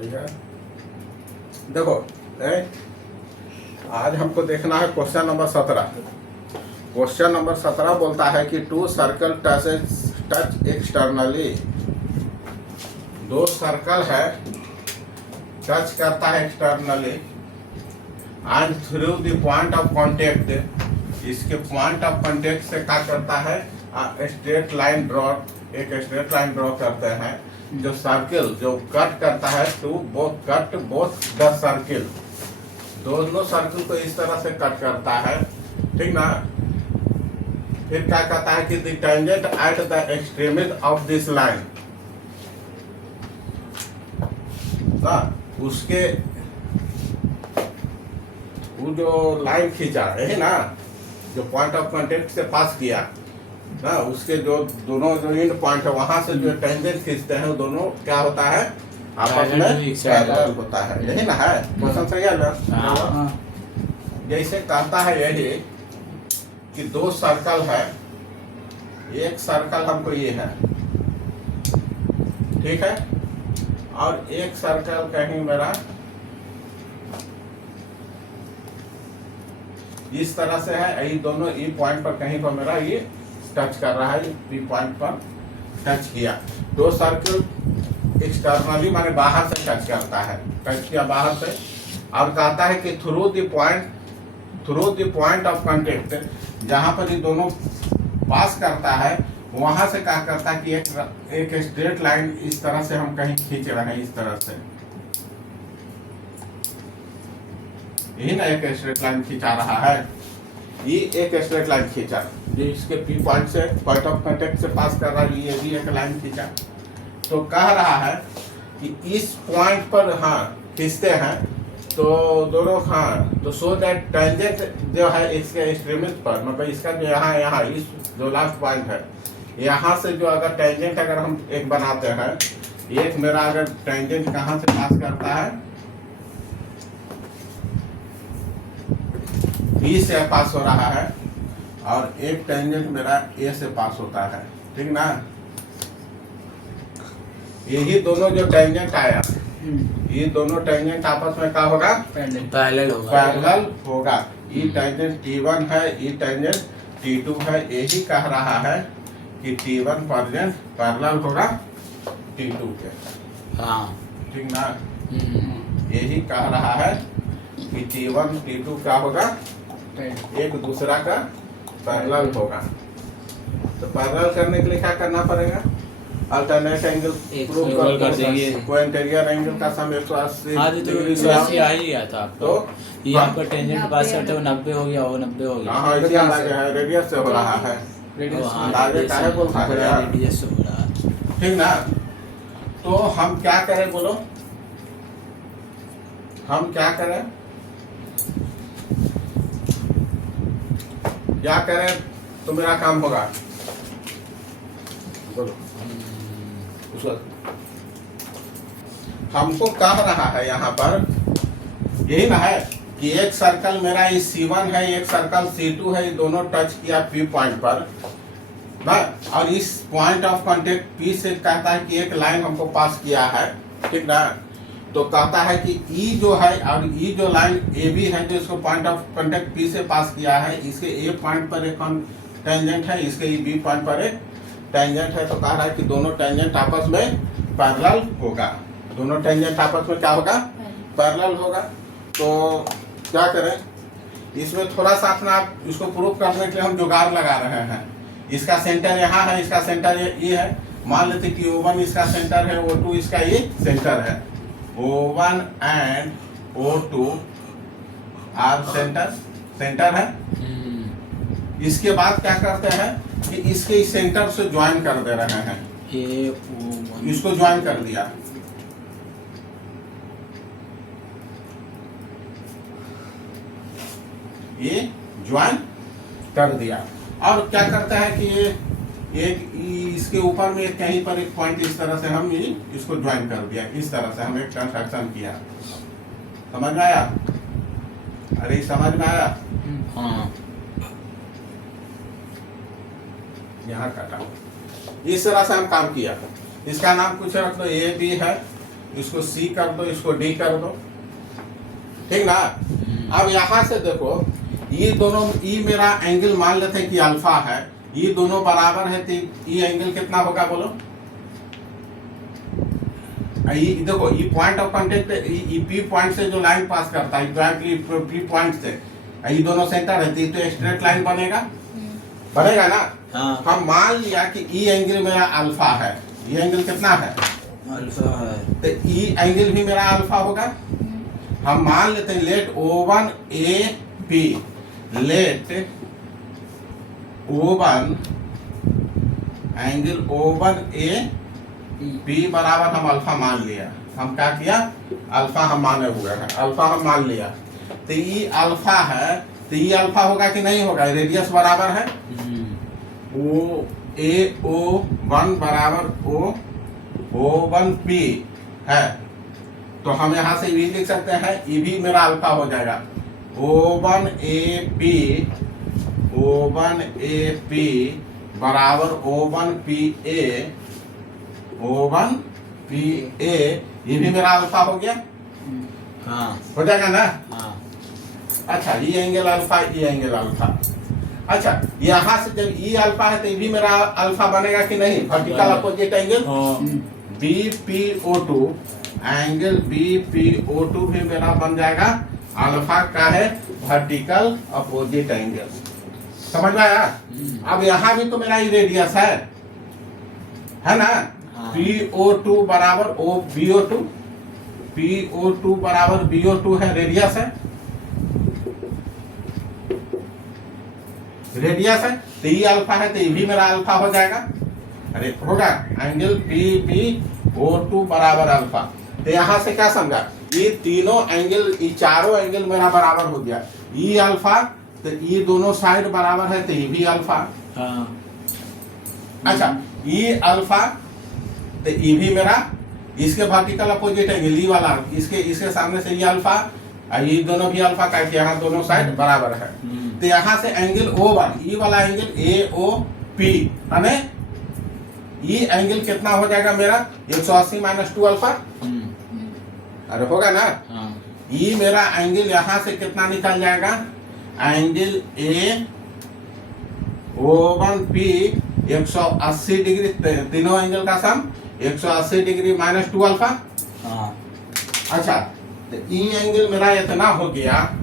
ठीक है। देखो आज हमको देखना है क्वेश्चन नंबर 17। क्वेश्चन नंबर 17 बोलता है कि टू सर्कल टच एक्सटर्नली, दो सर्कल है टच करता है externally and through the point of contact, इसके पॉइंट ऑफ कांटेक्ट से क्या करता है स्ट्रेट लाइन ड्रॉ, एक स्ट्रेट लाइन ड्रॉ करते हैं। जो सर्किल जो कट करता है two both cut both the circle, दोनों सर्किल को इस तरह से कट करता है, ठीक ना। फिर क्या कहता है कि the tangent at the extremity of this line, उसके वो जो लाइन खींचा है ना, जो पॉइंट ऑफ कांटेक्ट से पास किया ना, उसके जो दोनों जो एंड पॉइंट है वहां से जो टेंजेंट खींचते हैं वो दोनों क्या होता है आपस में पैरेलल होता है। यही ना है क्वेश्चन, सही है ना। जैसे कहता है यही कि दो सर्कल है, एक सर्कल हमको ये है, ठीक है, और एक सर्कल कहीं मेरा इस तरह से है, ये दोनों ई पॉइंट पर कहीं पर मेरा ये टच कर रहा है, ई पॉइंट पर टच किया। दो सर्कल एक्सटर्नली माने बाहर से टच करता है, टच किया बाहर से, और कहता है कि through the point of contact, जहां पर ये दोनों पास करता है वहां से क्या करता है कि एक स्ट्रेट लाइन इस तरह से हम कहीं खींच रहे हैं, इस तरह से, यही ना एक स्ट्रेट लाइन खींचा रहा है, ये एक स्ट्रेट लाइन खींचा जो इसके पी पॉइंट से पॉइंट ऑफ कांटेक्ट से पास कर रहा है, ये भी एक लाइन खींचा। तो कह रहा है कि इस पॉइंट पर हाँ खींचते हैं तो दोनों हाँ, तो सो दैट टेंजेंट जो है इसके एक्सट्रीमिटी पर, मतलब इसका जो यहाँ इस जो लास्ट पॉइंट है यहाँ से जो अगर टेंजेंट अगर हम एक बनाते हैं, एक मेरा अगर टेंजेंट कहाँ से पास करता है बी से पास हो रहा है, और एक टेंजेंट मेरा ए से पास होता है, ठीक ना। यही दोनों जो टेंजेंट आया, ये दोनों टेंजेंट आपस में क्या होगा, पैरेलल होगा। ये टेंजेंट T1 है, ये टेंजेंट T2 है, यही कह रहा है कि T1 टेंजेंट पैरेलल होगा T2 के, हाँ ठीक ना। यही कह रहा है कि T1 T2 क्या होगा, एक दूसरा का पैरेलल होगा। तो पैरेलल करने के लिए क्या करना पड़ेगा, अल्टरनेट एंगल प्रूव कर देंगे, कोइंटेरियर एंगल का सम 180 डिग्री से आ ही गया था आपको। तो यहाँ पर टेंजेंट पास करते हुए 90 हो गया, वो 90 हो गया। हाँ इसी आगे है, रेडियस से हो रहा है, आगे का है बोल रेडियस से हो रहा है, ठीक ना। तो हम क्या करें बोलो, हम क्या करें, क्या करें तो मेरा काम होगा, बोलो। हमको कह रहा है यहाँ पर यही ना है कि एक सर्कल मेरा इस C1 है, एक सर्कल C2 है, ये दोनों टच किया P पॉइंट पर ना, और इस पॉइंट ऑफ कांटेक्ट P से कहता है कि एक लाइन हमको पास किया है, ठीक ना। तो कहता है कि E जो है और E जो लाइन AB है जो इसको पॉइंट ऑफ कांटेक्ट P से पास किया है, इसके A पॉइंट पर एक टेंजेंट है, इसके B पॉइंट पर एक टेंजेंट है। तो कह रहा है कि दोनों टेंजेंट आपस में पैरेलल होगा, दोनों टेंजेंट आपस में क्या होगा, पैरेलल होगा। तो क्या करें, इसमें थोड़ा सा अपना आप इसको प्रूव करने के लिए हम जुगाड़ लगा रहे हैं। इसका सेंटर यहाँ है, इसका सेंटर ये है, मान लेते कि O1 इसका सेंटर है, O2 इसका ये सेंटर है, O1 and O2 are centre है। इसके बाद क्या करते हैं कि इसके सेंटर से ज्वाइन कर दे रहे हैं, इसको ज्वाइन कर दिया, ये ज्वाइन कर दिया। और क्या करता है कि ये एक इसके ऊपर में कहीं पर एक पॉइंट इस तरह से हम इसको ज्वाइन कर दिया, इस तरह से हम एक कंस्ट्रक्शन किया। समझ में आया, अरे समझ में आया, हाँ यहाँ काटा, इस तरह से हम काम किया। इसका नाम कुछ रख दो, ए बी है, इसको सी कर दो, इसको डी कर दो, ठीक ना। अब यहां से देखो, ये दोनों, ई मेरा एंगल मान लेते हैं कि अल्फा है, ये दोनों बराबर है, तो ये एंगल कितना होगा बोलो। ये देखो, ये पॉइंट ऑफ कांटेक्ट, ये पी पॉइंट से जो लाइन पास करता है, पी पॉइंट से, ये दोनों सेंटर है, तो स्ट्रेट लाइन बनेगा, बनेगा ना। हाँ हम मान लिया कि ई एंगल मेरा अल्फा है, ये एंगल कितना है, अल्फा है, तो ई एंगल भी मेरा अल्फा होगा। हम मान लेते हैं let O1 A P, let O1 angle O1 A P बराबर हम अल्फा मान लिया। हम क्या किया, अल्फा हम माने हुए हैं, अल्फा हम मान लिया। तो ये अल्फा है, तो ये अल्फा होगा कि नहीं होगा, रेडियस बराबर है ओ ए O1 बराबर O1 पी है, तो हम यहाँ से भी लिख सकते हैं, ये भी मेरा अल्फा हो जाएगा। O1 ए पी बराबर O1 पी ए, ये भी मेरा अल्फा हो गया, हाँ हो जाएगा ना। हाँ अच्छा, ये एंगल अल्फा, ये एंगल अल्फा। अच्छा, यहाँ से जब ये अल्फा है तो ये भी मेरा अल्फा बनेगा कि नहीं, vertical opposite angle BPO2, angle BPO2 भी मेरा बन जाएगा अल्फा का है, वर्टिकल अपोजिट एंगल। समझ में आया। अब यहाँ भी तो मेरा ये रेडियस है ना। हाँ। PO2 बराबर BO2, PO2 बराबर BO2 है, रेडियस है, रेडियस है, तो ये अल्फा है, तो ये भी मेरा अल्फा हो जाएगा। अरे होगा, एंगल BPO2 बराबर अल्फा। तो यहाँ से क्या समझा, ये तीनों एंगल, ये चारों एंगल मेरा बराबर हो गया। ये अल्फा, तो ये दोनों साइड बराबर है, तो ये भी अल्फा। हाँ अच्छा, ये अल्फा, तो ये भी मेरा, इसके वर्टिकल अपोजिट एंगल ये वाला, इसके सामने से ये अल्फा, और ये दोनों भी अल्फा का, यहाँ दोनों साइड बराबर है। तो यहाँ से एंगल O1, ये वाला एंगल AOP, यानी ये एंगल कितना हो जाएगा मेरा, 180 माइनस 2 अल्फा। अरे होगा ना। हाँ ये मेरा एंगल यहाँ से कितना निकल जाएगा, एंगल O1P 180 डिग्री, तीनों एंगल का सम 180 डिग्री माइनस 2 अल्फा। हाँ अच्छा, तो ये एंगल मेरा इतना हो गया,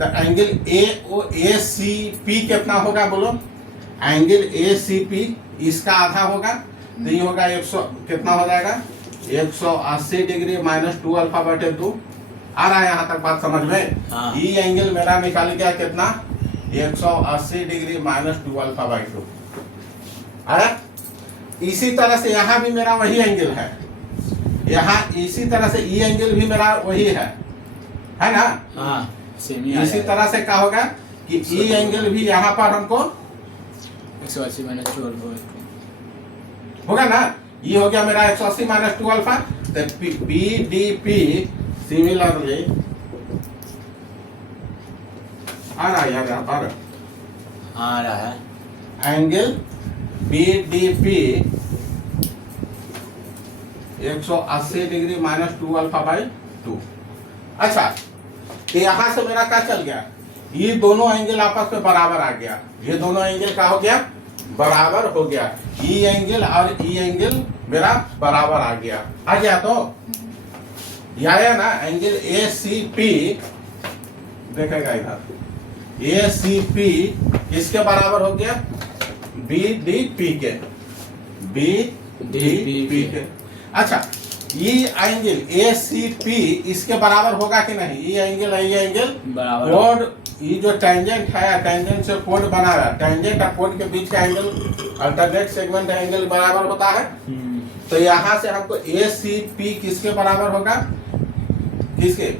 तो एंगल ACP कितना होगा बोलो, एंगल ACP इसका आधा होगा, तो ये होगा 100, कितना हो जाएगा, 180 डिग्री माइनस 2 अल्फा बटे 2। आ रहा है यहाँ तक बात समझ में। हाँ। ये एंगल मेरा निकाल गया कितना, 180 डिग्री माइनस 2 अल्फा बाई 2 आया। इसी तरह से यहाँ भी मेरा वही एंगल है, यहाँ इसी तरह से ये एंगल भी मेरा वही है ना। हाँ सेमी इसी तरह से क्या होगा कि ई एंगल भी यहाँ पर हमको 180 माइनस 12 होगा ना। ये हो गया मेरा 180 माइनस 2 अल्फा। तो PDP सिमिलरली आ रहा है यार यहाँ पर, आ रहा है, angle BDP 180 degree minus 2 alpha by 2। अच्छा, तो यहाँ से मेरा क्या चल गया, ये दोनों एंगल आपस में बराबर आ गया, ये दोनों एंगल क्या हो गया, बराबर हो गया। ई एंगल और ई एंगल मेरा बराबर आ गया तो ये आया ना। एंगल ACP देखेगा इधर, ACP किसके बराबर हो गया, BDP के, BDP के। अच्छा, ये एंगल ACP इसके बराबर होगा कि नहीं, ये एंगल बराबर कोड, ये जो टेंजेंट है, टेंजेंट से कोड बना रहा है, टेंजेंट और कोड के बीच का एंगल, अल्टरनेट सेगमेंट एंगल बराबर होता है। तो यहाँ से हमको ACP किसके बराबर होगा, किसके,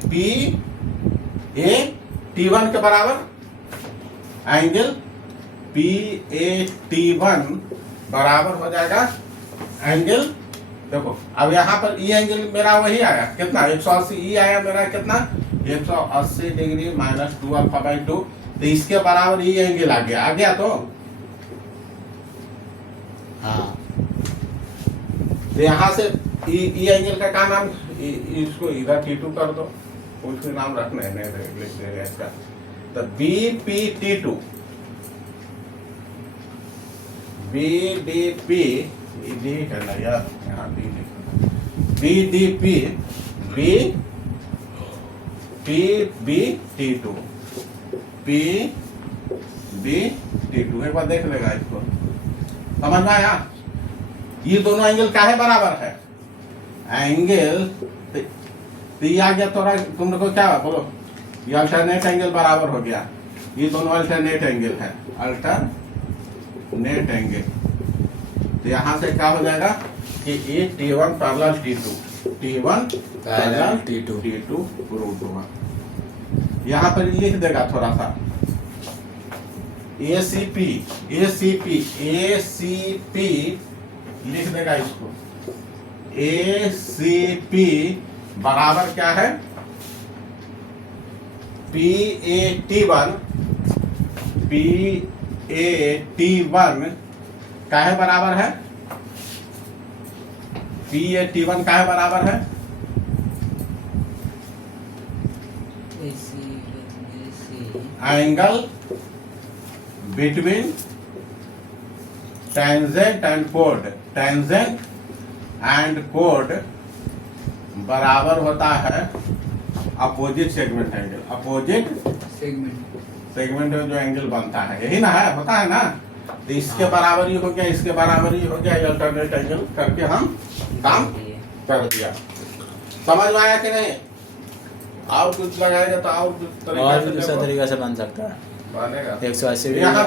PAT1 के बराबर, एंगल PAT1 बराबर हो जाएगा एंगल, देखो अब यहाँ पर ई एंगल मेरा वही आया कितना, 180, ई आया मेरा कितना, 180 डिग्री माइनस 2 अल्फा बाई 2। तो इसके बराबर ई एंगल आ गया तो हाँ। यहाँ से ई एंगल का क्या नाम इसको इधर T2 कर दो, कुछ भी नाम रखना है, नहीं लिख देगा इसका। तो BPT2 BDP डी है ना यार, यहाँ डी लिखो, BDP PBT2 PBT2 एक बार देख लेगा इसको, समझ में आया? ये दोनों एंगल काहे बराबर है? एंगल तो ये आ गया थोड़ा, तुम लोग को क्या बोलो, ये अल्टरनेट एंगल बराबर हो गया, ये दोनों अल्टरनेट एंगल है, अल्टरनेट एंगल। तो यहाँ से क्या हो जाएगा कि ये T1 parallel T2, T1 parallel T2 √1। यहाँ पर लिख देगा थोड़ा सा ACP लिख देगा इसको, ACP बराबर क्या है? PAT1 काहे बराबर है? PAT1 काहे बराबर है? Angle between tangent and code, tangent and code बराबर होता है opposite segment angle, opposite segment में जो एंगल बनता है, यही ना है, होता है ना। तो इसके बराबर ही हो गया, इसके बराबर ही हो गया, अल्टरनेट एंगल करके हम काम कर दिया। समझ में आया कि नहीं? और कुछ लगाएगा तो और भी दूसरा तरीका से बन सकता है, बनेगा। 180 यहाँ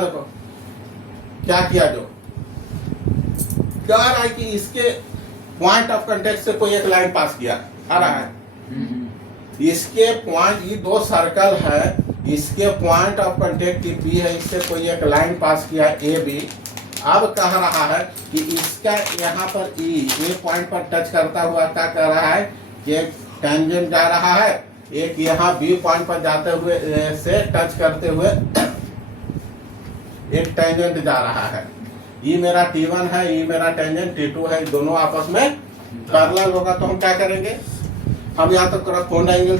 देखो क्या किया, जो क्या रहा है कि इसके पॉइंट ऑफ कांटेक्ट से कोई एक लाइन पास किया, आ रहा है, इसके पॉइंट, ये दो सर्कल है, इसके पॉइंट ऑफ कांटेक्ट बी है, इससे कोई एक लाइन पास किया ए बी। अब कह रहा है कि इसका यहाँ पर ए पॉइंट पर टच करता हुआ क्या कर रहा है कि एक टेंजेंट जा रहा है, एक यहाँ बी पॉइंट पर जाते हुए से टच करते हुए एक टेंजेंट जा रहा है। ये मेरा T1 है, ये मेरा टेंजेंट T2 है, दोनों आपस में पैरेलल होगा। तो हम क्या करेंगे, हम यहाँ तक करस्पॉन्ड एंगल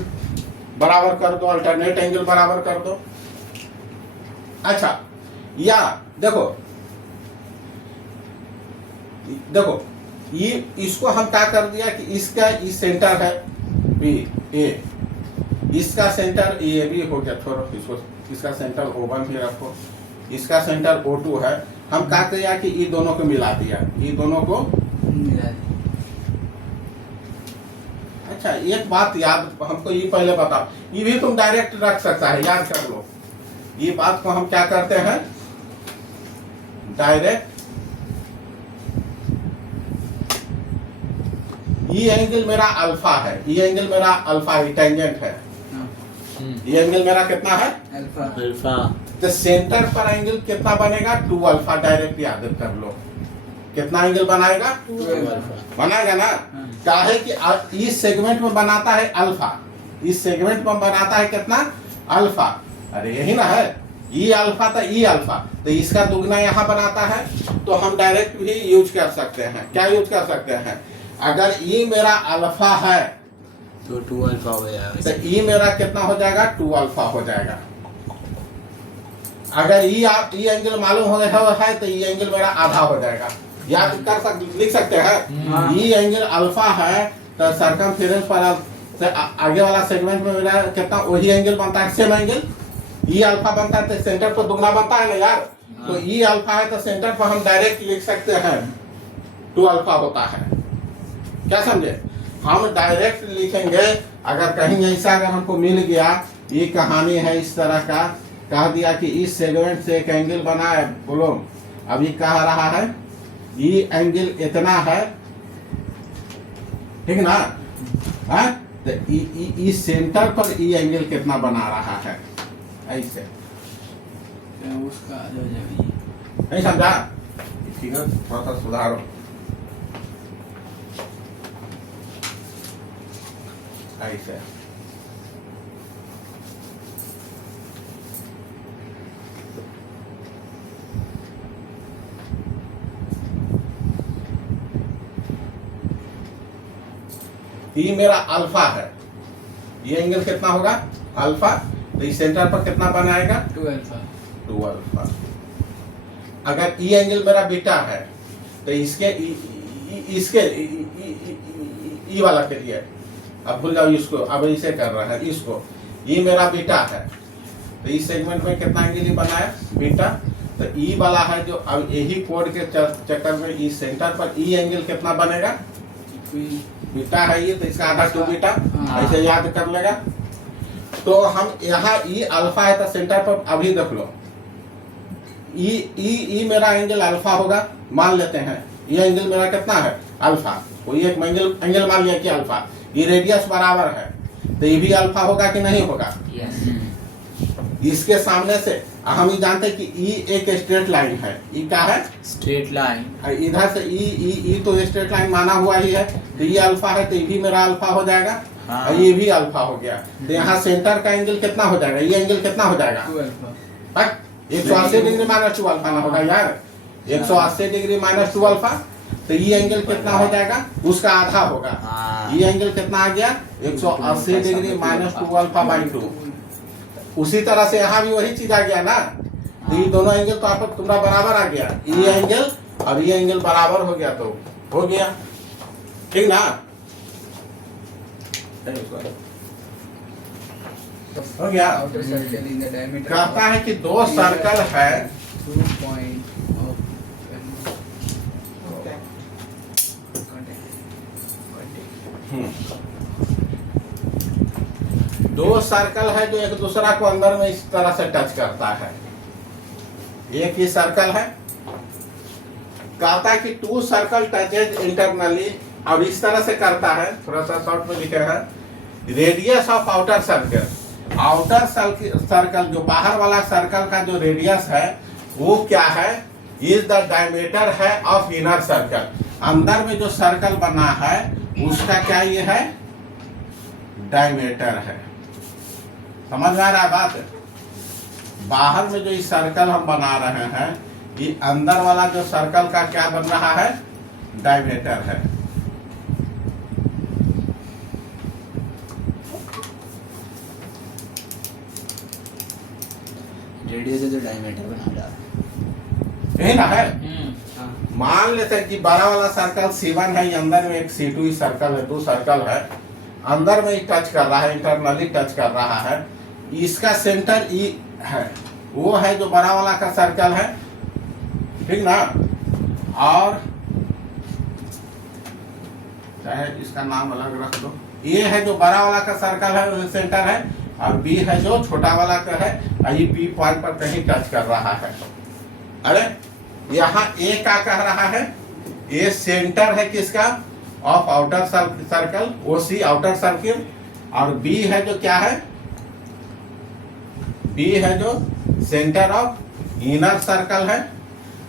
बराबर कर दो, अल्टरनेट एंगल बराबर कर दो। अच्छा, या देखो ये इसको हम क्या कर दिया कि इसका इस सेंटर है बी ए, इसका सेंटर ए बी हो गया, छोड़ो इसको, इसका सेंटर O1 भी रखो, इसका सेंटर O2 है। हम क्या किया कि ये दोनों को मिला दिया, ये दोनों को मिला दिया। अच्छा, एक बात याद हमको ये पहले बताओ, ये भी तुम डायरेक्ट रख सकता है, याद कर लो। ये बात को हम क्या करते हैं, डायरेक्ट। ये एंगल मेरा अल्फा है, ये एंगल मेरा अल्फा है, टेंजेंट है। ये एंगल मेरा कितना है? अल्फा। तो सेंटर पर एंगल कितना बनेगा? 2 अल्फा। डायरेक्ट याद कर लो, कितना एंगल बनाएगा? 2 अल्फा बनाएगा ना। काहे कि इस सेगमेंट में बनाता है अल्फा, इस सेगमेंट में बनाता है कितना? अल्फा। अरे यही ना है, ई अल्फा तो ई अल्फा, तो इसका दुगना यहाँ बनाता है। तो हम डायरेक्ट भी यूज कर सकते हैं। क्या यूज कर सकते हैं? अगर ई मेरा अल्फा है तो 2 अल्फा हो जाएगा, तो ई मेरा कितना हो जाएगा? 2 अल्फा हो जाएगा। अगर ई एंगल मालूम हो गया है तो ई एंगल मेरा आधा हो जाएगा। याद कर लिख सकते हैं, ई एंगल अल्फा है तो सर्कमफेरेंस पर से आगे वाला सेगमेंट में मेरा कितना वही एंगल बनता है, सेम एंगल ई अल्फा बनता है, तो सेंटर पर दुगना बनता है ना यार। तो ई अल्फा है तो सेंटर पर हम डायरेक्ट लिख सकते हैं 2 अल्फा होता है। क्या समझे? हम डायरेक्ट लिखेंगे। अगर कहीं ऐसा अगर हमको मिल गया, ये कहानी है इस तरह का, कह दिया कि इस सेगमेंट से एक एंगल बना है, बोलो अभी कह रहा है ये एंगल इतना है, ठीक ना? है तो इस सेंटर पर ये एंगल कितना बना रहा है, ऐसे उसका नहीं समझा? फिगर थोड़ा सा सुधारो, ऐसे। तो ये मेरा अल्फा है, ये एंगल कितना होगा अल्फा, तो इस सेंटर पर कितना बनाएगा 2 अल्फा। 2 अल्फा। अगर ई एंगल मेरा बीटा है तो इसके इसके ई वाला के लिए अब भूल जाओ इसको, अब इसे कर रहा है इसको, ये मेरा बीटा है तो इस सेगमेंट में कितना एंगल ही बनाया बीटा, तो ई वाला है जो अब यही कोड के चक्कर में इस सेंटर पर ई एंगल कितना बनेगा बीटा है ये, तो इसका आधा 2 बीटा ऐसे याद कर लेगा। तो हम यहाँ ई अल्फा है तो सेंटर पर अभी देख लो ई मेरा एंगल अल्फा होगा, मान लेते हैं ये एंगल मेरा कितना है अल्फा, कोई एक एंगल मान लिया कि अल्फा, ये रेडियस बराबर है तो ये भी अल्फा होगा कि नहीं होगा। इसके सामने से हम ये जानते हैं कि ई एक स्ट्रेट लाइन है, ई क्या है स्ट्रेट लाइन, इधर से ई तो स्ट्रेट लाइन माना हुआ ही है, तो ये अल्फा है तो ये भी मेरा अल्फा हो जाएगा। हाँ। और ये भी अल्फा हो गया, तो यहाँ सेंटर का एंगल कितना हो जाएगा, ये एंगल कितना हो जाएगा 2 अल्फा। 180 डिग्री माइनस 2 अल्फा ना होगा यार, 180 डिग्री माइनस 2 अल्फा, तो ये एंगल कितना हो जाएगा उसका आधा होगा। हाँ। ये एंगल कितना आ गया 180 डिग्री माइनस 2 अल्फा बाई 2। उसी तरह से यहाँ भी वही चीज आ गया ना, तो ये दोनों एंगल तो आप तुम्हारा बराबर आ गया, ये एंगल और ये एंगल बराबर हो गया तो हो गया, ठीक ना। हो गया। Outer circle in the diameter कहता है कि 2 सर्कल है 2 point of दो सर्कल है जो एक दूसरा को अंदर में इस तरह से टच करता है, एक ही सर्कल है, कहता है कि 2 सर्कल टचेज इंटरनली, और इस तरह से करता है, थोड़ा सा शॉर्ट में लिखे हैं radius of outer circle, outer circle जो बाहर वाला सर्कल का जो रेडियस है वो क्या है, इज द डायमीटर है ऑफ इनर सर्कल, अंदर में जो सर्कल बना है उसका क्या ये है डायमीटर है। समझ में आ रहा है बात, बाहर में जो इस सर्कल हम बना रहे हैं ये अंदर वाला जो सर्कल का क्या बन रहा है डायमीटर है। रेडियस से जो डायमीटर बना रहा है, यही ना है। हाँ। मान लेते हैं कि बड़ा वाला सर्कल C1 है, ये अंदर में एक C2 सर्कल है, 2 सर्कल है, अंदर में ही टच कर रहा है, इंटरनली टच कर रहा है, इसका सेंटर ई है, वो है जो बड़ा वाला का सर्कल है, ठीक ना। और चाहे इसका नाम अलग रख दो, ये है जो बड़ा वाला का सर्कल है वो सेंटर है, और बी है जो छोटा वाला का है, और ये पी पॉइंट पर कहीं टच कर रहा है। अरे यहाँ ए क्या कह रहा है, ये सेंटर है किसका of outer circle, O C outer circle, और बी है जो क्या है, बी है जो सेंटर ऑफ इनर सर्कल है,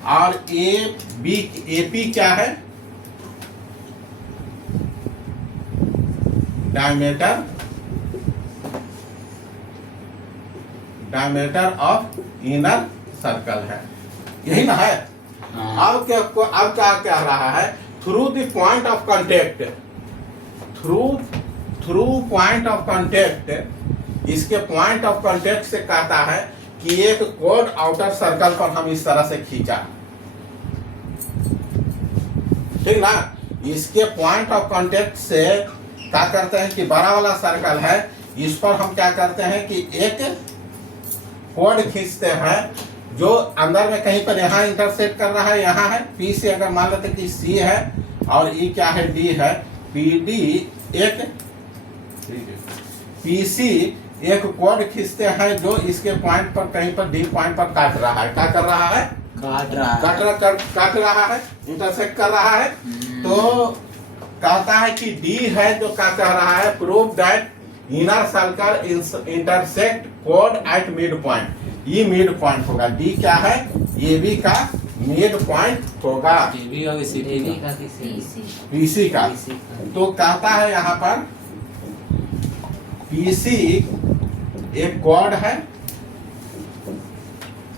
और ए बी ए पी क्या है डायमीटर ऑफ इनर सर्कल है, यही ना है। अब क्या कह रहा है, through the point of contact, through point of contact, इसके पॉइंट ऑफ कांटेक्ट से कहता है कि एक कोड आउटर सर्कल पर हम इस तरह से खींचा, ठीक ना। इसके पॉइंट ऑफ कांटेक्ट से क्या करते हैं कि बड़ा वाला सर्कल है, इस पर हम क्या करते हैं कि एक कोड खींचते हैं जो अंदर में कहीं पर यहाँ इंटरसेक्ट कर रहा है, यहाँ है पी से, अगर मान लेते कि सी है और ई क्या है डी है, पी डी एक पी सी एक कोड खींचते हैं जो इसके पॉइंट पर कहीं पर डी पॉइंट पर काट रहा है, क्या कर रहा है काट रहा है, इंटरसेक्ट कर रहा है। तो कहता है कि डी है जो क्या कह रहा है, prove that inner circle intersect code at mid point, ये मिड पॉइंट होगा, डी क्या है ये भी का मिड पॉइंट होगा, पीसी का। तो कहता है यहाँ पर पीसी एक कोड है,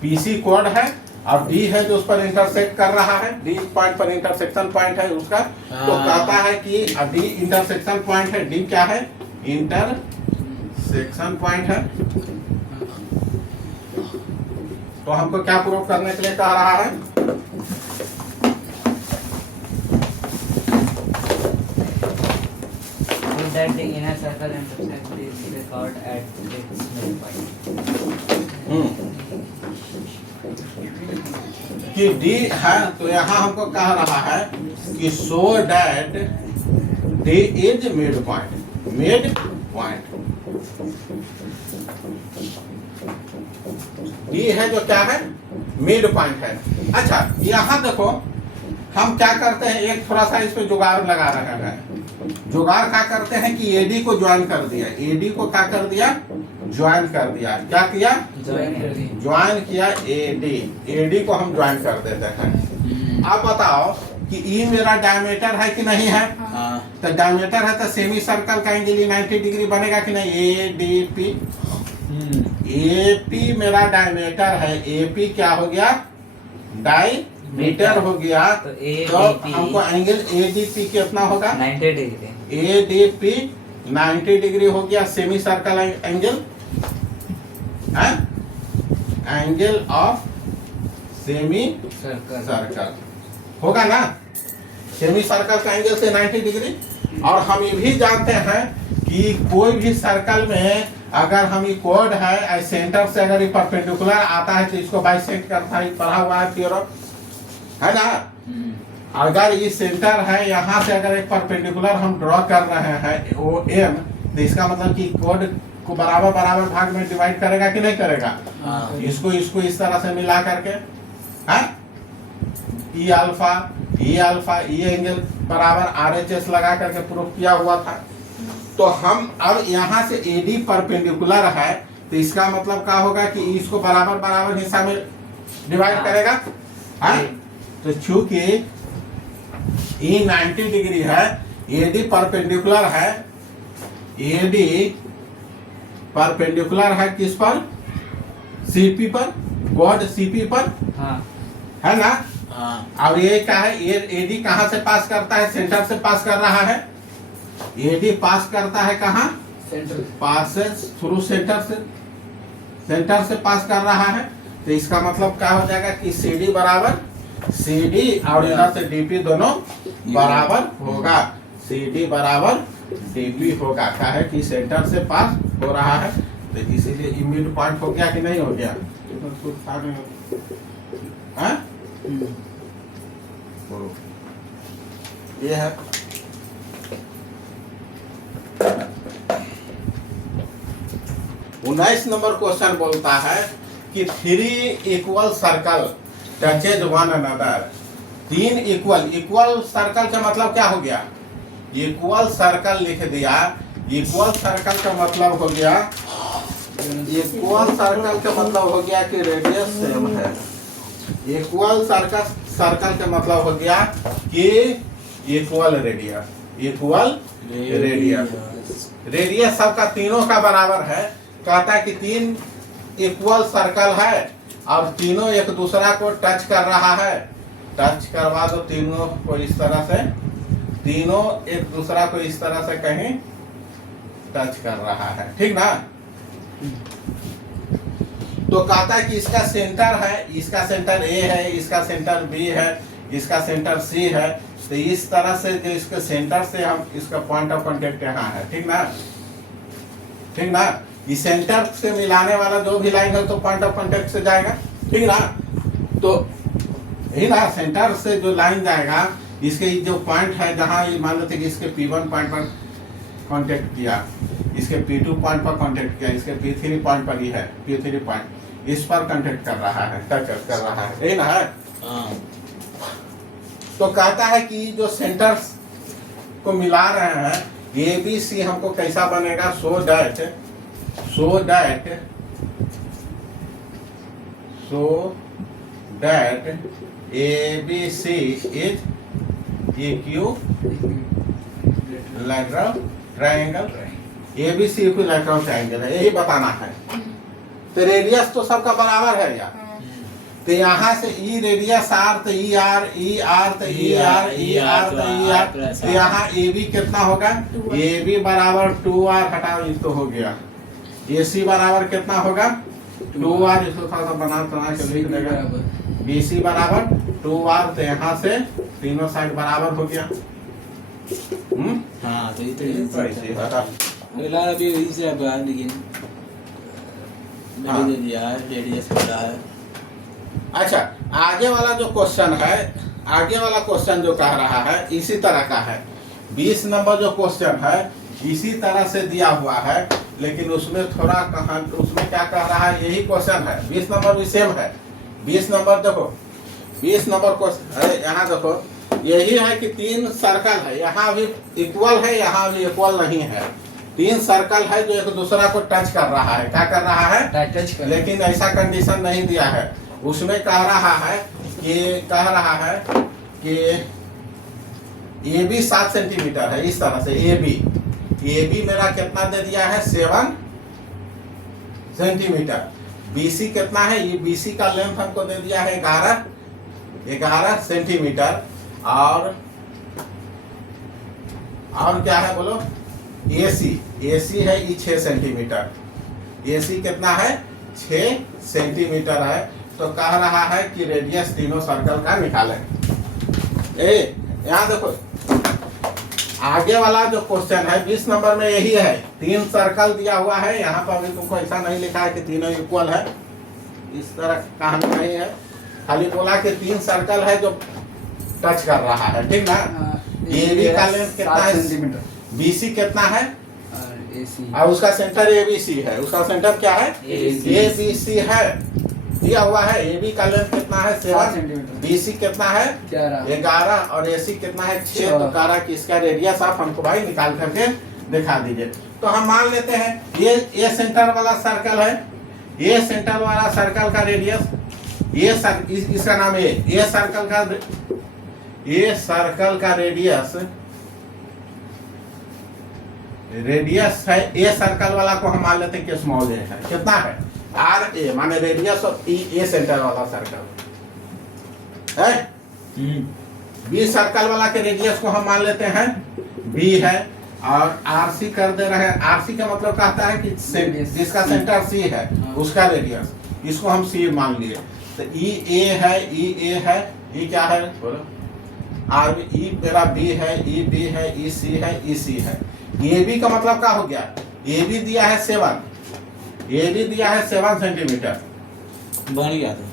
पीसी कोड है, और डी है जो उस पर इंटरसेक्ट कर रहा है, डी पॉइंट पर इंटरसेक्शन पॉइंट है उसका। तो कहता है कि डी इंटरसेक्शन पॉइंट है, डी क्या है, इंटरसेक्शन पॉइंट है। तो हमको क्या प्रूव करने के लिए कह रहा है, that the inner circle intersects this record at its midpoint. कि डी है तो यहाँ हमको कह रहा है कि so that D is mid point, mid point. D है जो क्या है, मिड पॉइंट है। अच्छा यहाँ देखो हम क्या करते हैं, एक थोड़ा सा इस पे जुगाड़ लगा रहे हैं। जुगाड़ क्या करते हैं कि एडी को ज्वाइन कर दिया, एडी को क्या कर दिया, ज्वाइन कर दिया। क्या किया, ज्वाइन किया एडी, एडी को हम ज्वाइन कर देते हैं। अब बताओ कि ई मेरा डायमीटर है कि नहीं है, तो डायमीटर है तो सेमी सर्कल का एंगल 90 डिग्री बनेगा कि नहीं, ए डी पी। एपी मेरा डायमीटर है, एपी क्या हो गया, डायमीटर हो गया। तो हमको एंगल एडीपी कितना होगा, 90 डिग्री। एडीपी 90 डिग्री हो गया। Semi circle angle, angle of semi circle होगा ना, सेमी सर्कल का एंगल से 90 डिग्री। और हम ये भी जानते हैं कि कोई भी सर्कल में अगर हम ये कोड है सेंटर से अगर ये परपेंडिकुलर आता है तो इसको बाइसेक्ट करता है, पढ़ा हुआ है थ्योरम, है ना। अगर ये सेंटर है, यहाँ से अगर एक परपेंडिकुलर हम ड्रॉ कर रहे हैं ओ एम, तो इसका मतलब कि कोड को बराबर बराबर भाग में डिवाइड करेगा कि नहीं करेगा। इसको इसको इस तरह से मिला करके है, ई अल्फा ई एंगल बराबर आरएचएस लगा करके प्रूफ किया हुआ था। तो हम अब यहाँ से एडी परपेंडिकुलर है तो इसका मतलब क्या होगा कि इसको बराबर बराबर हिस्सा में डिवाइड करेगा, है। तो चूंकि ई 90 डिग्री है, एडी परपेंडिकुलर है, एडी परपेंडिकुलर है किस पर, सीपी पर, कोड सीपी पर, है ना। अब ये क्या है, ये एडी कहाँ से पास करता है, सेंटर से पास कर रहा है। एडी पास करता है कहाँ, सेंटर, पासेस थ्रू सेंटर से पास कर रहा है। तो इसका मतलब क्या हो जाएगा कि सीडी बराबर सीडी और इधर से डीपी दोनों बराबर होगा, सीडी बराबर डीपी होगा। क्या है कि सेंटर से पास हो रहा है, तो इसीलिए मिड पॉइंट हो गया कि नहीं हो गया, हाँ? ये है 19 नंबर क्वेश्चन बोलता है कि 3 equal circle touches one another. 3 equal circle का मतलब क्या हो गया, इक्वल सर्कल लिख दिया। इक्वल सर्कल का मतलब हो गया, इक्वल सर्कल का मतलब हो गया कि रेडियस सेम है। इक्वल सर्कल का मतलब हो गया कि इक्वल रेडियस, इक्वल रेडियस सबका तीनों का बराबर है। कहता है कि 3 इक्वल सर्कल है और तीनों एक दूसरा को टच कर रहा है। टच करवा दो तीनों को इस तरह से, तीनों एक दूसरा को इस तरह से कहीं टच कर रहा है, ठीक ना। तो कहता है कि इसका सेंटर है, इसका सेंटर ए है, इसका सेंटर बी है, इसका सेंटर सी है। तो इस तरह से जो इसके सेंटर से हम इसका पॉइंट ऑफ कांटेक्ट यहाँ है, ठीक ना, ठीक ना। इस सेंटर से मिलाने वाला जो भी लाइन है तो पॉइंट ऑफ कांटेक्ट से जाएगा, ठीक ना। तो यही ना, सेंटर से जो लाइन जाएगा, इसके जो पॉइंट है जहाँ ये मान लेते कि इसके P1 पॉइंट पर कांटेक्ट किया, इसके P2 पॉइंट पर कांटेक्ट किया, इसके P3 पॉइंट पर ही है, P3 पॉइंट इस पर कांटेक्ट कर रहा है, टच कर रहा है, यही ना है। तो कहता है कि जो सेंटर्स को मिला रहे हैं ABC हमको कैसा बनेगा, so that ABC is equilateral triangle. ABC equilateral triangle है, यही बताना है। तो रेडियस तो सबका बराबर है यार, तो यहाँ से ई रेडियस आर तो ई आर ई आर तो ई आर ई आर तो ई आर, तो यहाँ ए बी कितना होगा, ए बी बराबर 2r, हटाओ ये तो हो गया, ए सी बराबर कितना होगा 2r, इसको थोड़ा सा बना के लिख देगा, बी सी बराबर 2r, तो यहाँ से तीनों साइड बराबर हो गया। हाँ तो ये तो ऐसे बता। अगला अभी वही से अब लेकिन हाँ। दे दिया रेडियस बता है। अच्छा, आगे वाला जो क्वेश्चन है, आगे वाला क्वेश्चन जो कह रहा है इसी तरह का है। 20 नंबर जो क्वेश्चन है इसी तरह से दिया हुआ है, लेकिन उसमें थोड़ा कहा, उसमें क्या कह रहा है, यही क्वेश्चन है। 20 नंबर भी सेम है। 20 नंबर देखो, 20 नंबर क्वेश्चन है, यहाँ देखो यही है कि 3 सर्कल है, यहाँ भी इक्वल है, यहाँ भी इक्वल नहीं है। 3 सर्कल है जो एक दूसरा को टच कर रहा है, क्या कर रहा है, टच कर, लेकिन ऐसा कंडीशन नहीं दिया है। उसमें कह रहा है कि ए बी 7 सेंटीमीटर है, इस तरह से ए बी मेरा कितना दे दिया है 7 सेंटीमीटर। बी सी कितना है, ये बी सी का लेंथ हमको दे दिया है 11 सेंटीमीटर, और क्या है बोलो, ए सी है ये 6 सेंटीमीटर, ए सी कितना है 6 सेंटीमीटर है। तो कह रहा है कि रेडियस तीनों सर्कल का निकालें। यहाँ देखो आगे वाला जो क्वेश्चन है 20 नंबर में यही है, 3 सर्कल दिया हुआ है, यहाँ पर भी तुमको ऐसा नहीं लिखा है कि तीनों इक्वल है, इस तरह कहानी नहीं है, खाली बोला कि 3 सर्कल है जो टच कर रहा है, ठीक ना। ए बी का लेंथ कितना है, बी सी कितना है, और उसका सेंटर ए बी सी है, उसका सेंटर क्या है, ए बी सी है, दिया हुआ है। ए बी का लेंथ कितना है 7 सेंटीमीटर, बी सी कितना है 11, और ए सी कितना है 6, तो कह रहा कि इसका रेडियस आप हमको भाई निकाल करके दिखा दीजिए। तो हम मान लेते हैं ये सेंटर वाला सर्कल है, ये सेंटर वाला सर्कल का रेडियस, इसका नाम ये सर्कल का रेडियस है। ए सर्कल वाला को हम मान लेते हैं कि स्मॉल ए है, कितना है आर ए, माने रेडियस ऑफ ए सेंटर वाला सर्कल है। बी सर्कल वाला के रेडियस को हम मान लेते हैं बी है, और आर सी कर दे रहे हैं। आर सी का मतलब कहता है कि जिसका सेंटर सी है उसका रेडियस, इसको हम सी मान लिए। तो ई ए है, ई क्या है बोलो, आर बी, ई मेरा बी है, ई बी है, ई सी है, ई सी है। ए बी का मतलब क्या हो गया, ए बी दिया है 7, ए बी दिया है 7 सेंटीमीटर, बन गया तो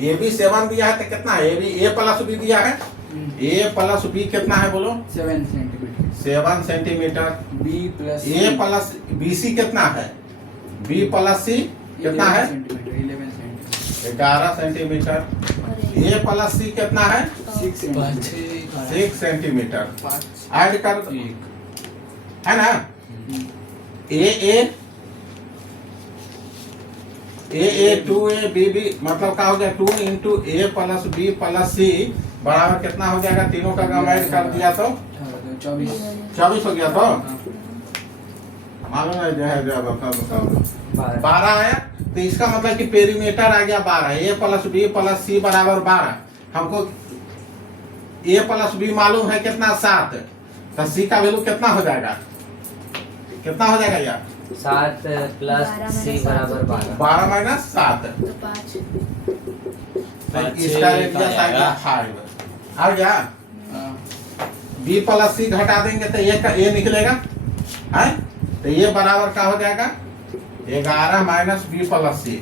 ए बी 7 दिया है, तो कितना है, A B A plus B दिया है, ए प्लस बी कितना है बोलो 7 centimetre, 7 centimetre. B plus A plus B C कितना है, बी प्लस सी कितना है 11 सेंटीमीटर, ए प्लस सी कितना है 6 सेंटीमीटर। ऐड कर है ना, ए 2a b मतलब क्या हो गया 2 इंटू ए प्लस बी प्लस सी बराबर कितना हो जाएगा, तीनों का कम्बाइंड कर दिया तो 24 हो गया। तो मालूम है जो है जो बता 12 आया, तो इसका मतलब कि पेरीमीटर आ गया 12, ए प्लस बी प्लस सी बराबर 12। हमको ए प्लस बी मालूम है कितना 7, तो सी का वैल्यू कितना हो जाएगा, कितना हो जाएगा यार 7 प्लस सी बराबर 12 माइनस 7, तो 5 इसका रेडियस आएगा 5 आ गया। बी प्लस सी घटा देंगे तो ये निकलेगा है, तो ये बराबर क्या हो जाएगा 11 माइनस बी प्लस सी,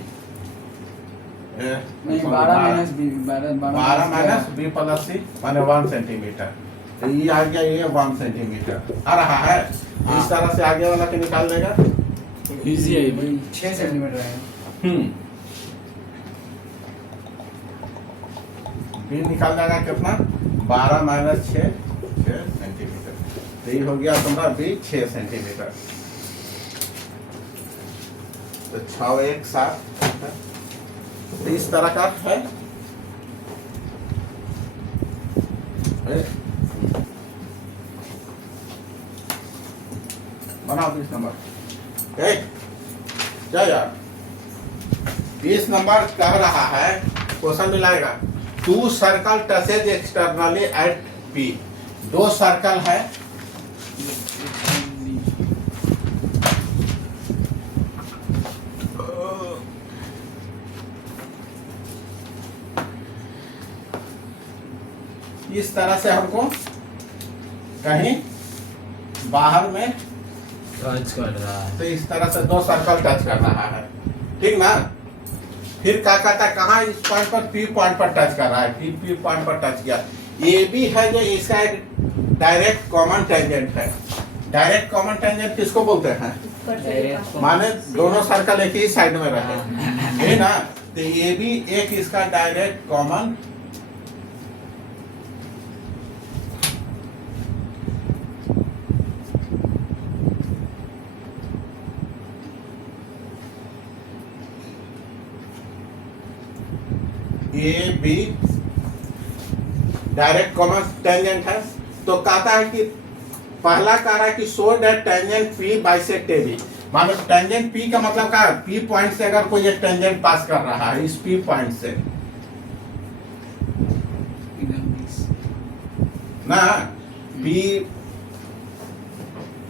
12 माइनस बी प्लस सी माने 1 सेंटीमीटर। तो ये आ गया, ये 1 सेंटीमीटर आ रहा है। इस तरह से आगे वाला के निकाल देगा, इजी है भाई 6 सेंटीमीटर है। बी निकाल जाएगा कितना 12 माइनस 6 सेंटीमीटर। तो ये हो गया तुम्हारा बी 6 सेंटीमीटर। तो 6 1 7, तो इस तरह का है। बनाओ 20 नंबर। क्या यार 20 नंबर कह रहा है क्वेश्चन मिलाएगा। Two circle touches externally at P, दो सर्कल है इस तरह से हमको कहीं बाहर में टच कर रहा है। तो इस तरह से दो सर्कल टच कर रहा है, ठीक ना। फिर क्या कहता है, कहाँ इस पॉइंट पर, पी पॉइंट पर टच कर रहा है, पी पॉइंट पर टच किया। ए बी है जो इसका एक डायरेक्ट कॉमन टेंजेंट है। डायरेक्ट कॉमन टेंजेंट किसको बोलते हैं? माने दोनों सर्कल एक ही साइड में रहे, है ना। तो ये भी एक इसका direct common A B direct common tangent है। तो कहता है कि पहला कह रहा है कि so that tangent P bisect A B. मानो टेंजेंट पी का मतलब क्या है, पी पॉइंट से अगर कोई एक टेंजेंट पास कर रहा है इस पी पॉइंट से ना, पी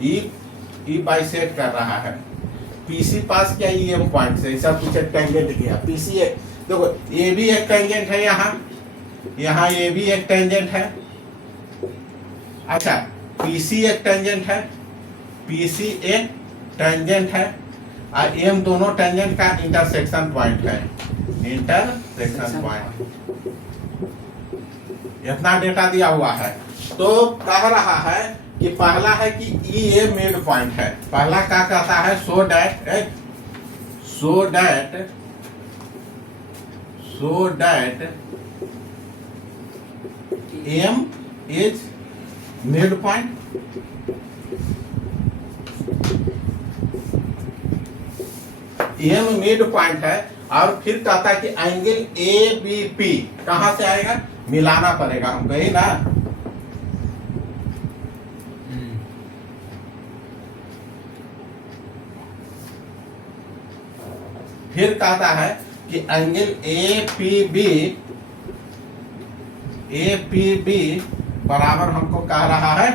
ई बाइसेक्ट कर रहा है, पीसी पास किया ई एम पॉइंट से, ऐसा कुछ एक टेंजेंट किया। पीसी एक, देखो ये भी एक टेंजेंट है, यहाँ ये भी एक टेंजेंट है। अच्छा, पीसी एक टेंजेंट है, पीसी एक टेंजेंट है और एम दोनों टेंजेंट का इंटरसेक्शन पॉइंट है, इंटरसेक्शन पॉइंट। इतना डेटा दिया हुआ है। तो कह रहा है कि पहला है कि ई ए मिड पॉइंट है। पहला क्या कहता है, so that M is mid point, M mid point है। और फिर कहता है कि एंगल ए बी पी कहां से आएगा, मिलाना पड़ेगा हमको, यही ना। फिर कहता है कि एंगल ए पी बी बराबर हमको कह रहा है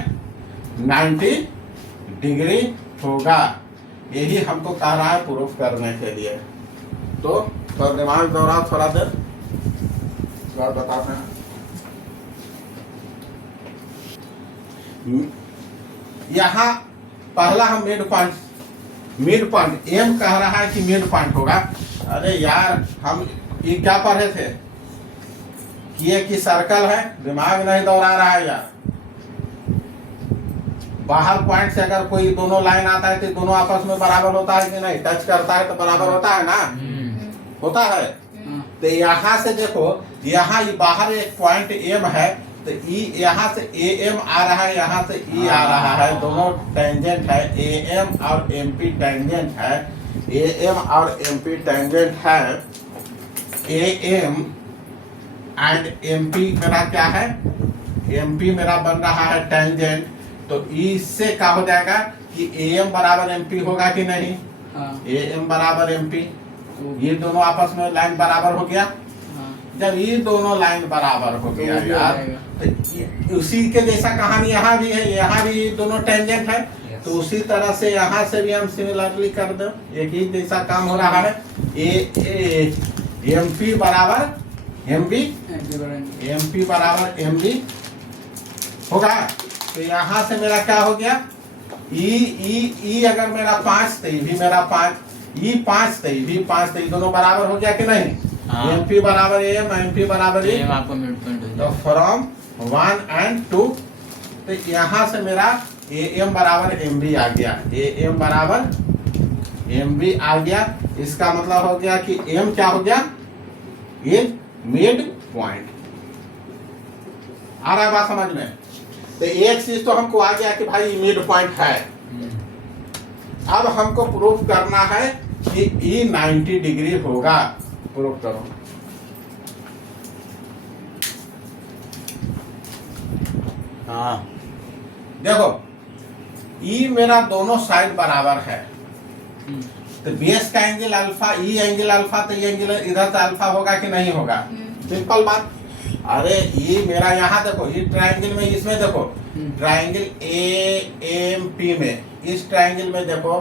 90 डिग्री होगा। यही हमको कह रहा है प्रूफ करने के लिए। तो दिमाग दौड़ाओ थोड़ा देर, बात बताते हैं। यहाँ पहला हम मिड पॉइंट एम कह रहा है कि मिड पॉइंट होगा। अरे यार, हम ये क्या पढ़े थे कि ये की सर्कल है, दिमाग नहीं दौड़ा रहा है यार। बाहर पॉइंट से अगर कोई दोनों लाइन आता है तो दोनों आपस में बराबर होता है कि नहीं, टच करता है तो बराबर होता है ना, होता है। तो यहाँ से देखो, यहाँ बाहर एक पॉइंट एम है, तो ई यहाँ से ए एम आ रहा है, यहाँ से ई आ रहा है, दोनों टेंजेंट है, ए एम और एम पी टेंजेंट है, ए एम और एम पी टेंजेंट है। A M and M P मेरा क्या है, एम पी मेरा बन रहा है टेंजेंट। तो इससे क्या हो जाएगा कि ए एम बराबर एम पी होगा कि नहीं, ए एम बराबर एम पी, ये दोनों आपस में लाइन बराबर हो गया। जब ये दोनों लाइन बराबर हो गया यार, तो उसी के जैसा कहानी यहाँ भी है, यहाँ भी दोनों टेंजेंट है। तो उसी तरह से यहाँ से भी हम सिमिलरली कर दो, एक ही जैसा काम हो रहा है। एम पी बराबर एम बी, एम पी बराबर एम बी होगा। तो यहाँ से मेरा क्या हो गया, ई अगर मेरा 5 तो भी मेरा 5, ई 5 तो भी 5, तो दोनों बराबर हो गया कि नहीं। एम पी बराबर एम, एम पी बराबर एम, आपको मिड पॉइंट हो जाएगा। तो फ्रॉम 1 and 2, तो यहाँ से मेरा ए एम बराबर एम बी आ गया, ए एम बराबर एम बी आ गया। इसका मतलब हो गया कि एम क्या हो गया, ये मिड पॉइंट। आ रहा है बात समझ में। तो एक चीज तो हमको आ गया कि भाई मिड पॉइंट है। अब हमको प्रूफ करना है कि ई 90 डिग्री होगा। प्रूफ करो। हाँ देखो, ई मेरा दोनों साइड बराबर है, तो बेस का angle alpha, E angle alpha, तो ये एंगल इधर से अल्फा होगा कि नहीं होगा। सिंपल बात। अरे ये मेरा यहाँ देखो, ये ट्रायंगल में इसमें देखो, ट्रायंगल ए एम पी में, इस ट्रायंगल में देखो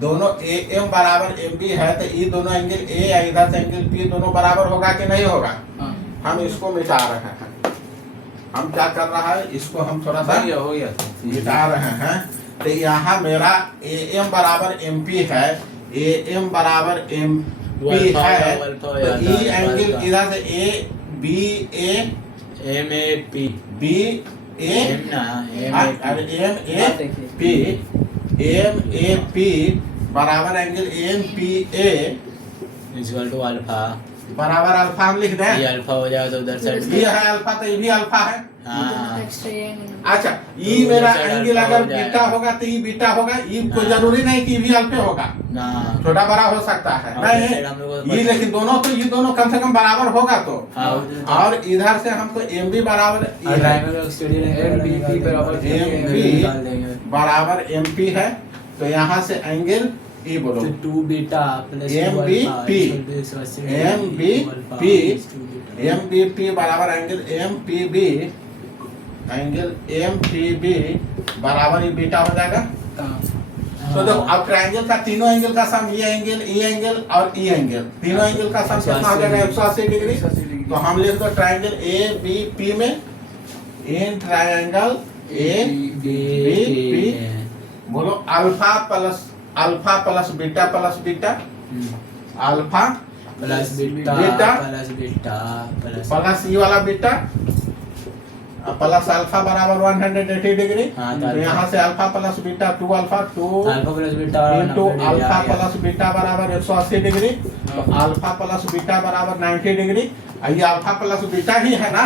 दोनों ए एम बराबर एम बी है, तो ये दोनों एंगल ए इधर से एंगल पी दोनों बराबर होगा कि नहीं होगा? हम इसको मिटा रहे हैं। हम क्या कर रहा है, इसको हम थोड़ा सा हो गया मिटा रहे हैं। तो यहाँ मेरा ए एम बराबर एम पी है, ए एम बराबर एम पी है, तो ई एंगल इधर से A B A M A P B A M ना अरे एम ए पी बराबर angle M P A equal to alpha. बराबर अल्फा हम लिख ये दें। अल्फा हो जाएगा तो उधर साइड ये है अल्फा, तो ये भी अल्फा है। हाँ अच्छा, ये मेरा एंगल अगर बीटा होगा तो ये बीटा होगा, ये कोई जरूरी नहीं कि भी अल्फा होगा, ना छोटा बड़ा हो सकता है। नहीं ये लेकिन दोनों, तो ये दोनों कम से कम बराबर होगा तो। और इधर से हमको एम बी बराबर बराबर एम पी है, तो यहाँ से एंगल ई बोलो two beta plus M B P M B P M B P बराबर angle M P B, angle M P B बराबर ये बीटा हो जाएगा। तो देखो अब ट्रायंगल का तीनों एंगल का सम, ये एंगल और ई एंगल, तीनों एंगल का सम कितना हो जाएगा? 180 डिग्री। तो हम लिख दो ट्रायंगल ए बी पी में, in triangle A B P बोलो alpha plus beta plus beta, alpha plus beta beta plus beta plus ये वाला बीटा प्लस अल्फा बराबर 180 डिग्री। तो यहाँ से alpha plus beta 2 alpha 2 alpha plus beta into alpha plus beta बराबर 180 degree. तो alpha plus beta बराबर 90 degree. ये अल्फा प्लस बीटा ही है ना,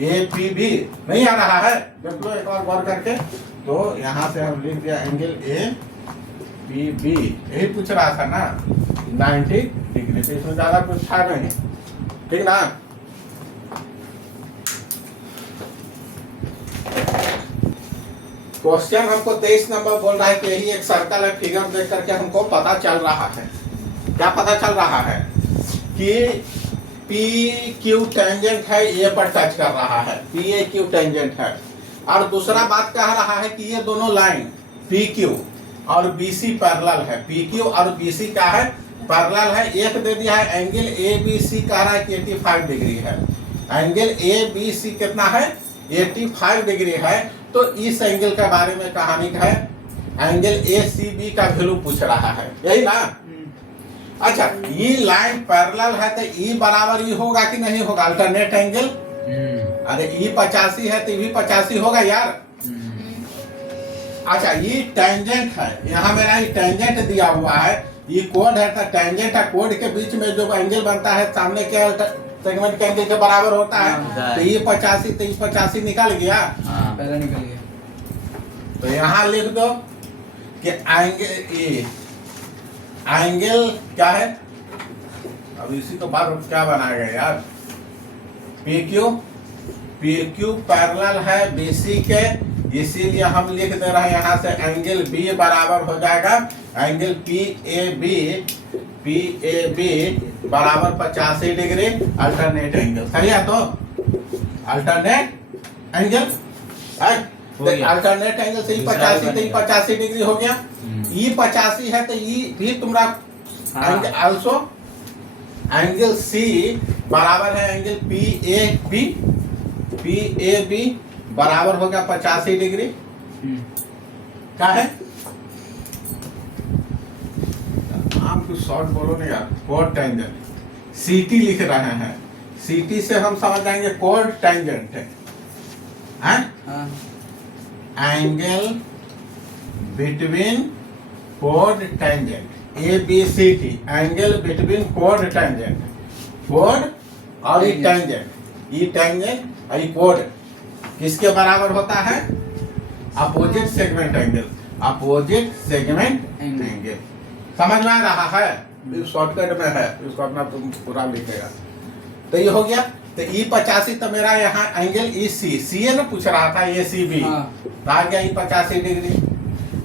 ए पी बी नहीं आ रहा है? देख लो एक बार गौर करके। तो यहाँ से हम लिख दिया एंगल ए पी बी, यही पूछ रहा था ना 90 डिग्री, तो इसमें ज्यादा कुछ था नहीं, ठीक ना? क्वेश्चन हमको 23 नंबर बोल रहा है कि यही एक सर्कल है, फिगर देख करके हमको पता चल रहा है, क्या पता चल रहा है कि पी क्यू टेंजेंट है, ए पर टच कर रहा है, पी ए क्यू टेंजेंट है। और दूसरा बात कह रहा है कि ये दोनों लाइन पी क्यू और बी सी पैरेलल है, पी क्यू और बी सी क्या है? पैरेलल है। एक दे दिया है एंगल ए बी सी कह रहा है कि 85 डिग्री है, एंगल ए बी सी कितना है? 85 डिग्री है। तो इस एंगल के बारे में कहानी है, एंगल ए सी बी का वैल्यू पूछ रहा है, यही ना? अच्छा, ये लाइन पैरेलल है तो ई बराबर ई होगा कि नहीं होगा? Alternate angle. अरे ई 85 है तो भी 85 होगा यार। अच्छा, ये टेंजेंट है, यहाँ मेरा ये टेंजेंट दिया हुआ है, ये कोड है, तो टेंजेंट है, कोड के बीच में जो एंगल बनता है सामने के सेगमेंट के एंगल के बराबर होता है। तो ये 85 तो ये 85 निकल गया, पहले निकल गया। तो यहाँ लिख दो कि एंगल क्या है? अब इसी को बाद क्या बनाएगा यार? पी क्यू पैरेलल है बीसी के, इसीलिए हम लिख दे रहे हैं यहाँ से एंगल बी बराबर हो जाएगा एंगल पी ए बी बराबर 85 डिग्री, अल्टरनेट एंगल। सही है? तो अल्टरनेट एंगल अल्टरनेट एंगल से 85 डिग्री हो गया। ई 85 है तो ई भी तुम्हारा एंगल आल्सो एंगल सी बराबर है एंगल पी ए बी बराबर हो गया 85 डिग्री। क्या है? आप कुछ शॉर्ट बोलो ना यार। कोड टेंजेंट सीटी लिख रहे हैं, सीटी से हम समझ जाएंगे कोड टेंजेंट है, angle between code tangent A B C T, angle between code tangent, code और ये टेंजेंट और ये कोड किसके बराबर होता है? Opposite segment angle, opposite segment angle. समझ में आ रहा है? शॉर्टकट में है, इसको अपना तुम पूरा लिखेगा। तो ये हो गया। तो ई 85 तो मेरा यहाँ एंगल ई सी ए ना पूछ रहा था, ए सी बी तो आ गया ई 85 डिग्री।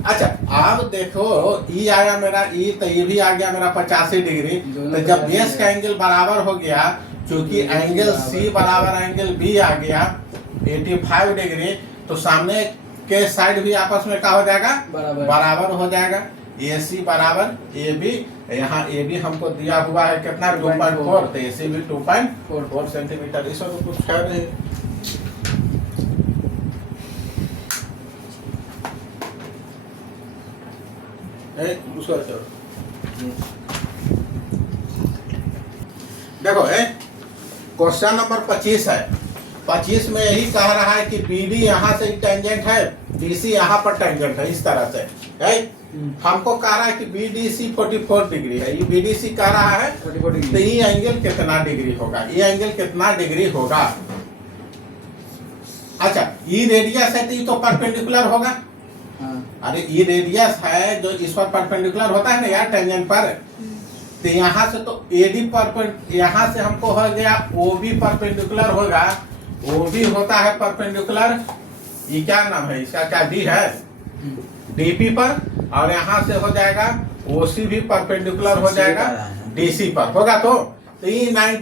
अच्छा, अब देखो ई आया मेरा ई, तो ये भी आ गया मेरा 85 डिग्री। तो जब बेस का एंगल बराबर हो गया चूंकि एंगल सी बराबर एंगल बी आ गया 85 डिग्री, तो सामने के साइड भी आपस में क्या हो जाएगा, बराबर हो जाएगा। ए सी बराबर ए बी, यहाँ ए बी हमको दिया हुआ है कितना 2.4, तो ए सी भी 2.4 सेंटीमीटर। इसमें तो कुछ है नहीं। उसको देखो क्वेश्चन नंबर 25 है। 25 में यही कह रहा है कि BD यहाँ से टेंजेंट है, BC यहाँ पर टेंजेंट है, इस तरह से है। हमको कह रहा है कि BDC 44 डिग्री है, ये BDC कह रहा है 44 डिग्री, तो ये एंगल कितना डिग्री होगा, ये एंगल कितना डिग्री होगा। अच्छा, ये रेडियस है तो ये तो परपेंडिकुलर होगा। अरे ये रेडियस है जो इस पर परपेंडिकुलर होता है ना यार टेंजेंट पर, तो यहाँ से तो AD परपेंडिकुलर, यहाँ से हमको हो गया OB परपेंडिकुलर होगा, OB होता है परपेंडिकुलर, ये क्या नाम है इसका, क्या D है, DP पर, और यहाँ से हो जाएगा OC भी परपेंडिकुलर हो जाएगा DC पर होगा। तो E 90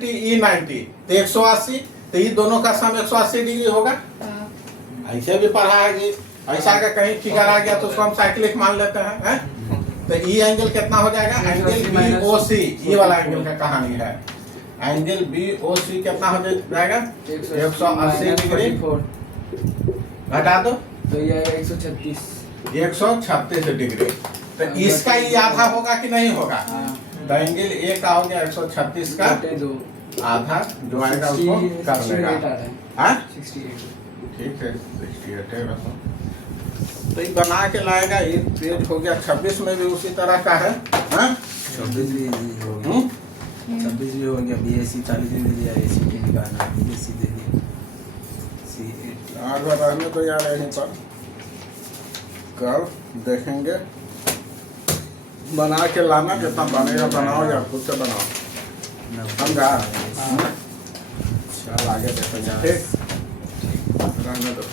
तो 180, तो ये दोनों का सम 180 डिग्री होगा। ऐसे भी पढ़ा है कि ऐसा का कहीं फिगर आ गया तो उसको हम साइक्लिक मान लेते हैं, तो ई एंगल कितना हो जाएगा, एंगल BOC, ये वाला एंगल का कहानी है। एंगल BOC कितना हो जाएगा 180 डिग्री, घटा दो तो ये 136 डिग्री। तो इसका ये आधा होगा कि नहीं होगा, तो एंगल ए का हो गया 136 का आधा, जो आएगा उसको कर लेगा। हाँ ठीक है 68 है बस। तो ये बना के लाएगा, ये पेज हो गया। 26 में भी उसी तरह का है। हाँ 26 भी हो गया, 26 भी हो गया। BSc 40 दे दिया, AC के निकालना, BSc दे दिया, C80 आगे रहने तो यार यहीं पर कल देखेंगे, बना के लाना, जितना बनेगा बनाओ या खुद से बनाओ, समझा। चल आगे देखेंगे, ठीक रहने दो।